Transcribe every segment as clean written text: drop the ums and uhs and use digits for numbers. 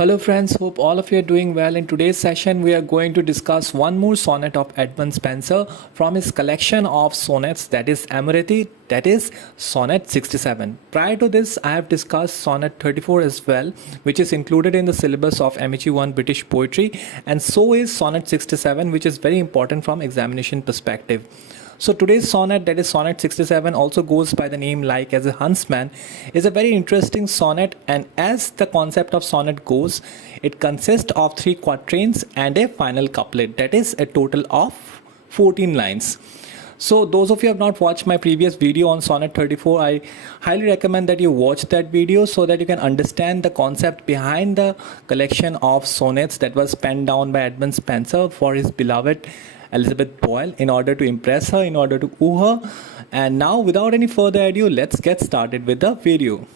Hello friends, hope all of you are doing well. In today's session, we are going to discuss one more sonnet of Edmund Spenser from his collection of sonnets, that is Amoreti, that is Sonnet 67. Prior to this, I have discussed Sonnet 34 as well, which is included in the syllabus of MEG1 British Poetry, and so is Sonnet 67, which is very important from examination perspective. So today's sonnet, that is Sonnet 67, also goes by the name Like as a Huntsman, is a very interesting sonnet, and as the concept of sonnet goes, it consists of 3 quatrains and a final couplet, that is a total of 14 lines. So those of you who have not watched my previous video on Sonnet 34, I highly recommend that you watch that video so that you can understand the concept behind the collection of sonnets that was penned down by Edmund Spenser for his beloved Elizabeth Boyle in order to impress her, in order to woo her. And now, without any further ado, let's get started with the video.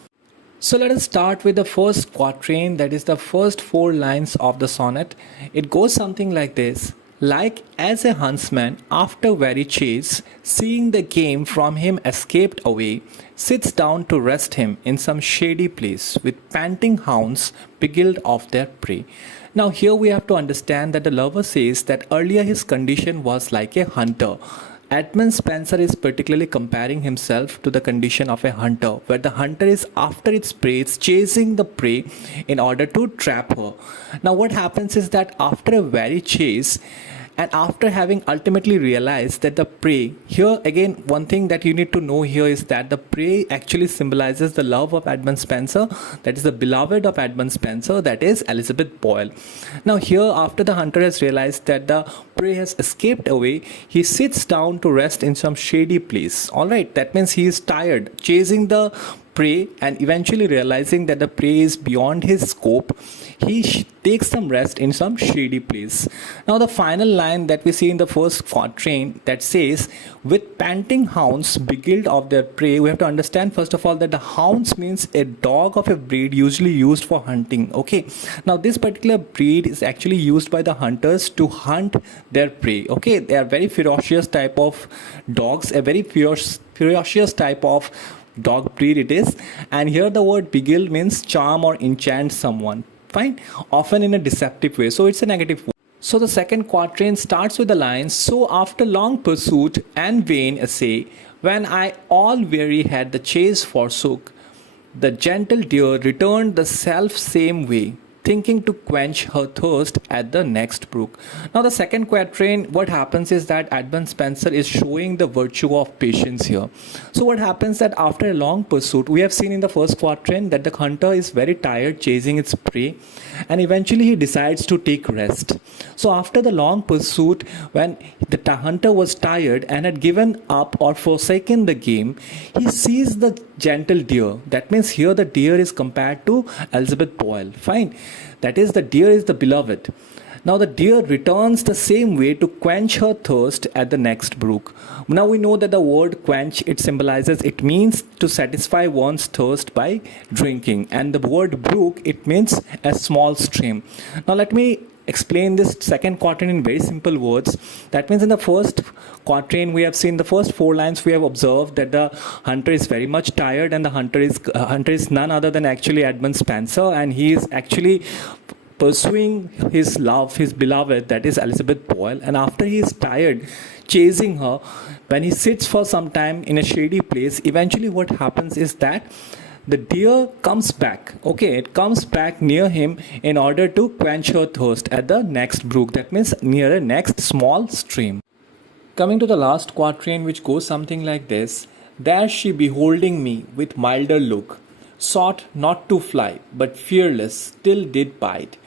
So let us start with the first quatrain, that is the first 4 lines of the sonnet. It goes something like this. Like as a huntsman after very chase, seeing the game from him escaped away, sits down to rest him in some shady place, with panting hounds beguiled of their prey. Now here we have to understand that the lover says that earlier his condition was like a hunter. Edmund Spenser is particularly comparing himself to the condition of a hunter, where the hunter is after its prey, it's chasing the prey in order to trap her. Now what happens is that after a very chase, and after having ultimately realized that the prey, here again one thing that you need to know here is that the prey actually symbolizes the love of Edmund Spenser, that is the beloved of Edmund Spenser, that is Elizabeth Boyle. Now here, after the hunter has realized that the prey has escaped away, he sits down to rest in some shady place. Alright, that means he is tired chasing the prey, and eventually realizing that the prey is beyond his scope, he takes some rest in some shady place. Now the final line that we see in the first quatrain, that says, with panting hounds beguiled of their prey, we have to understand first of all that the hounds means a dog of a breed usually used for hunting. Okay, now this particular breed is actually used by the hunters to hunt their prey. Okay, they are very ferocious type of dogs, a very ferocious type of dog breed it is. And here the word beguile means charm or enchant someone, fine, often in a deceptive way, so it's a negative word. So the second quatrain starts with the lines, so after long pursuit and vain essay, when I all weary had the chase forsook, the gentle deer returned the self same way, thinking to quench her thirst at the next brook. Now the second quatrain, what happens is that Edmund Spenser is showing the virtue of patience here. So what happens that after a long pursuit, we have seen in the first quatrain that the hunter is very tired chasing its prey, and eventually he decides to take rest. So after the long pursuit, when the hunter was tired and had given up or forsaken the game, he sees the gentle deer. That means here the deer is compared to Elizabeth Boyle, fine, that is the deer is the beloved. Now the deer returns the same way to quench her thirst at the next brook. Now we know that the word quench, it symbolizes, it means to satisfy one's thirst by drinking, and the word brook, it means a small stream. Now let me explain this second quatrain in very simple words. That means in the first quatrain, we have seen the first 4 lines, we have observed that the hunter is very much tired, and the hunter is none other than actually Edmund Spenser, and he is actually pursuing his love, his beloved, that is Elizabeth Boyle. And after he is tired chasing her, when he sits for some time in a shady place, eventually what happens is that the deer comes back. Okay, it comes back near him in order to quench her thirst at the next brook, that means near a next small stream. Coming to the last quatrain, which goes something like this. There she, beholding me with milder look, sought not to fly, but fearless still did bide,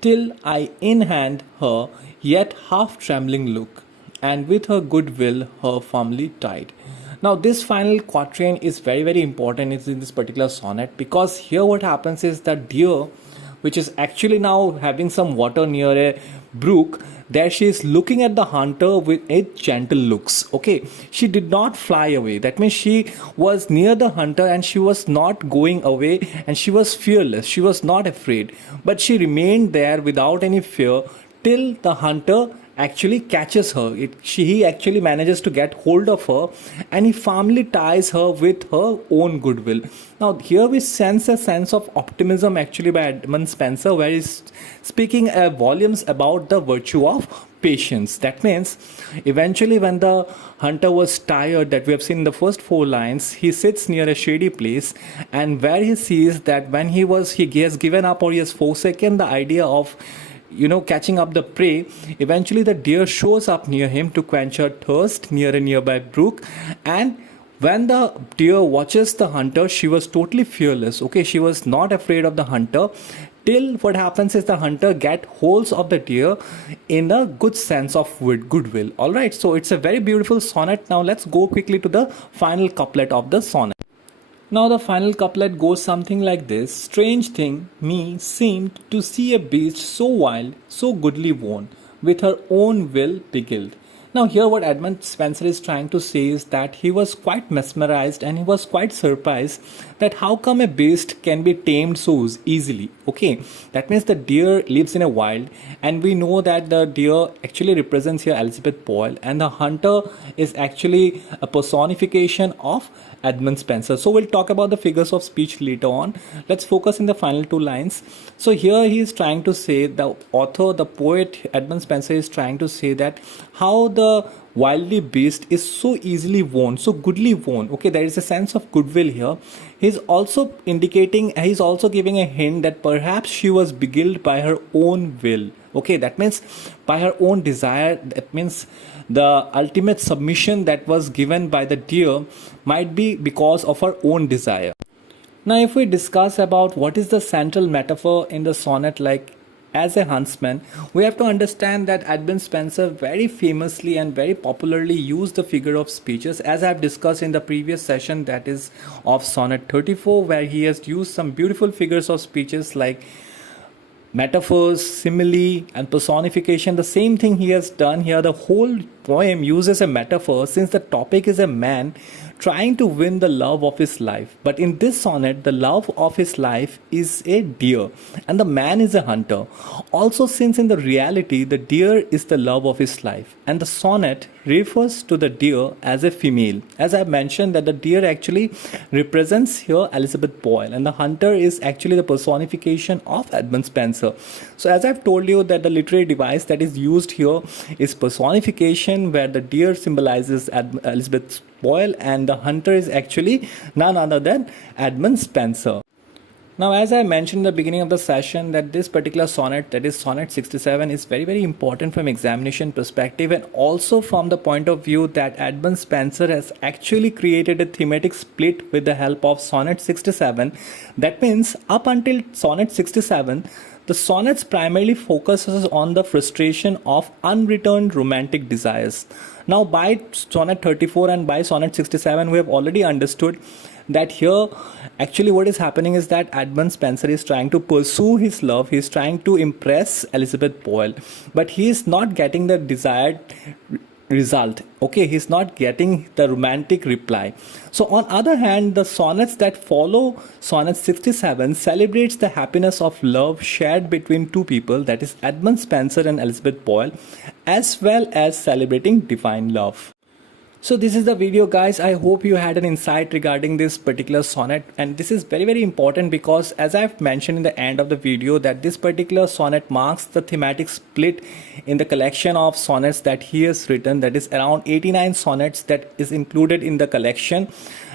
till I in hand her yet half trembling look, and with her good will her firmly tied. Now this final quatrain is very important in this particular sonnet, because here what happens is that deer, which is actually now having some water near a brook, there she is looking at the hunter with a gentle looks. Okay, she did not fly away. That means she was near the hunter and she was not going away, and she was fearless, she was not afraid, but she remained there without any fear till the hunter actually catches her. He actually manages to get hold of her, and he firmly ties her with her own goodwill. Now, here we sense a sense of optimism actually by Edmund Spenser, where he's speaking volumes about the virtue of patience. That means eventually, when the hunter was tired, that we have seen in the first four lines, he sits near a shady place, and where he sees that when he has given up, or he has forsaken the idea of catching up the prey. Eventually the deer shows up near him to quench her thirst near a nearby brook. And when the deer watches the hunter, she was totally fearless. Okay, she was not afraid of the hunter, till what happens is the hunter get holds of the deer in a good sense of goodwill. All right, so it's a very beautiful sonnet. Now let's go quickly to the final couplet of the sonnet. Now the final couplet goes something like this. Strange thing, me seemed to see a beast so wild, so goodly worn, with her own will beguiled. Now here what Edmund Spenser is trying to say is that he was quite mesmerized, and he was quite surprised that how come a beast can be tamed so easily. Okay, that means the deer lives in a wild, and we know that the deer actually represents here Elizabeth Boyle, and the hunter is actually a personification of Edmund Spenser. So we'll talk about the figures of speech later on. Let's focus in the final two lines. So here he is trying to say, the author, the poet Edmund Spenser is trying to say that how the wildly beast is so easily won, so goodly won. Okay, there is a sense of goodwill here. He's also giving a hint that perhaps she was beguiled by her own will. Okay, that means by her own desire. That means the ultimate submission that was given by the deer might be because of her own desire. Now, if we discuss about what is the central metaphor in the sonnet, like as a huntsman, we have to understand that Edmund Spenser very famously and very popularly used the figure of speeches, as I have discussed in the previous session, that is of sonnet 34, where he has used some beautiful figures of speeches like metaphors, simile, and personification. The same thing he has done here. The whole poem uses a metaphor, since the topic is a man trying to win the love of his life. But in this sonnet, the love of his life is a deer, and the man is a hunter. Also, since in the reality, the deer is the love of his life, and the sonnet refers to the deer as a female. As I mentioned, that the deer actually represents here Elizabeth Boyle, and the hunter is actually the personification of Edmund Spenser. So as I've told you, that the literary device that is used here is personification, where the deer symbolizes Elizabeth Boyle, and the hunter is actually none other than Edmund Spenser. Now, as I mentioned in the beginning of the session, that this particular sonnet, that is sonnet 67, is very, very important from examination perspective, and also from the point of view that Edmund Spenser has actually created a thematic split with the help of sonnet 67. That means up until sonnet 67, the sonnets primarily focuses on the frustration of unreturned romantic desires. Now, by sonnet 34 and by sonnet 67, we have already understood that here actually what is happening is that Edmund Spenser is trying to pursue his love. He is trying to impress Elizabeth Boyle, but he is not getting the desired result. Okay, he's not getting the romantic reply. So on other hand, the sonnets that follow sonnet 67 celebrates the happiness of love shared between two people, that is Edmund Spenser and Elizabeth Boyle, as well as celebrating divine love. So this is the video, guys. I hope you had an insight regarding this particular sonnet, and this is very, very important because, as I've mentioned in the end of the video, that this particular sonnet marks the thematic split in the collection of sonnets that he has written. That is around 89 sonnets that is included in the collection,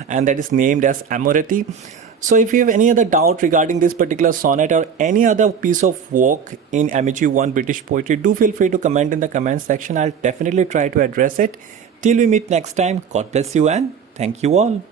and that is named as Amoretti. So if you have any other doubt regarding this particular sonnet or any other piece of work in MEG1 British Poetry, do feel free to comment in the comment section. I'll definitely try to address it. Till we meet next time, God bless you and thank you all.